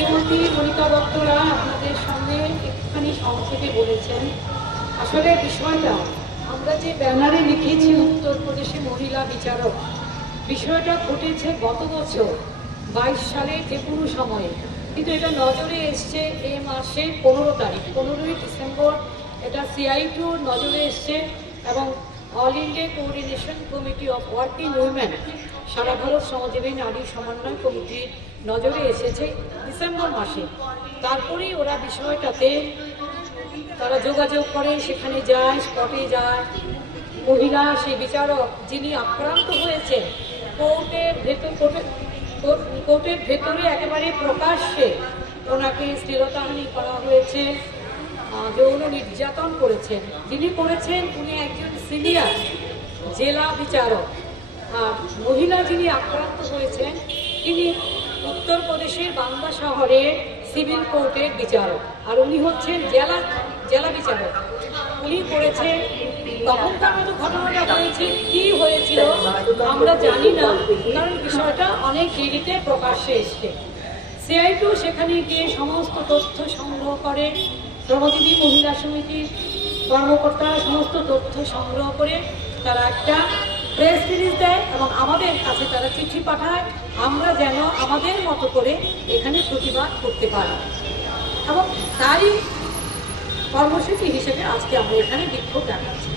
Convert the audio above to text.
শ্রীমতী মনিকা দত্তরা আপনাদের সামনে একটুখানি সংক্ষেপে বলেছেন, আসলে বিষয়টা, আমরা যে ব্যানারে লিখেছি উত্তরপ্রদেশে মহিলা বিচারক, বিষয়টা ঘটেছে গত বছর, বাইশ সালে যে পুরো সময়ে। কিন্তু এটা নজরে এসছে এ মাসে পনেরো তারিখ, পনেরোই ডিসেম্বর এটা সিআই নজরে এসছে এবং All India Coordination Committee of Working Women সারা ভারত শ্রমজীবী নারী সমন্বয় কমিটির নজরে এসেছে ডিসেম্বর মাসে। তারপরেই ওরা বিষয়টাতে তারা যোগাযোগ করে, সেখানে যায় স্পটে যায়। মহিলা, সেই বিচারক যিনি আক্রান্ত হয়েছেন, কোর্টের ভেতর কোর্টের কোর্ট- কোর্টের ভেতরে একেবারে প্রকাশ্যে ওনাকে শ্লীলতাহানি করা হয়েছে যৌন নির্যাতন করেছেন। যিনি করেছেন, উনি একজন সিনিয়র জেলা বিচারক। মহিলা যিনি আক্রান্ত হয়েছেন, তিনি উত্তরপ্রদেশের বান্দা শহরে সিভিল কোর্টের বিচারক। আর উনি হচ্ছেন জেলা জেলা বিচারক। উনি করেছেন তখনকার মতো ঘটনাটা হয়েছে, কি হয়েছিল, আমরা জানি না। কারণ বিষয়টা অনেক দেরিতে প্রকাশ্যে এসছে। সিআই টু সেখানে গিয়ে সমস্ত তথ্য সংগ্রহ করে, শ্রমজীবী মহিলা সমিতির কর্মকর্তারা সমস্ত তথ্য সংগ্রহ করে, তারা একটা প্রেস রিলিজ দেয় এবং আমাদের কাছে তারা চিঠি পাঠায়, আমরা যেন আমাদের মতো করে এখানে প্রতিবাদ করতে পারি। এবং তারই কর্মসূচি হিসেবে আজকে আমরা এখানে বিক্ষোভ দেখাচ্ছি।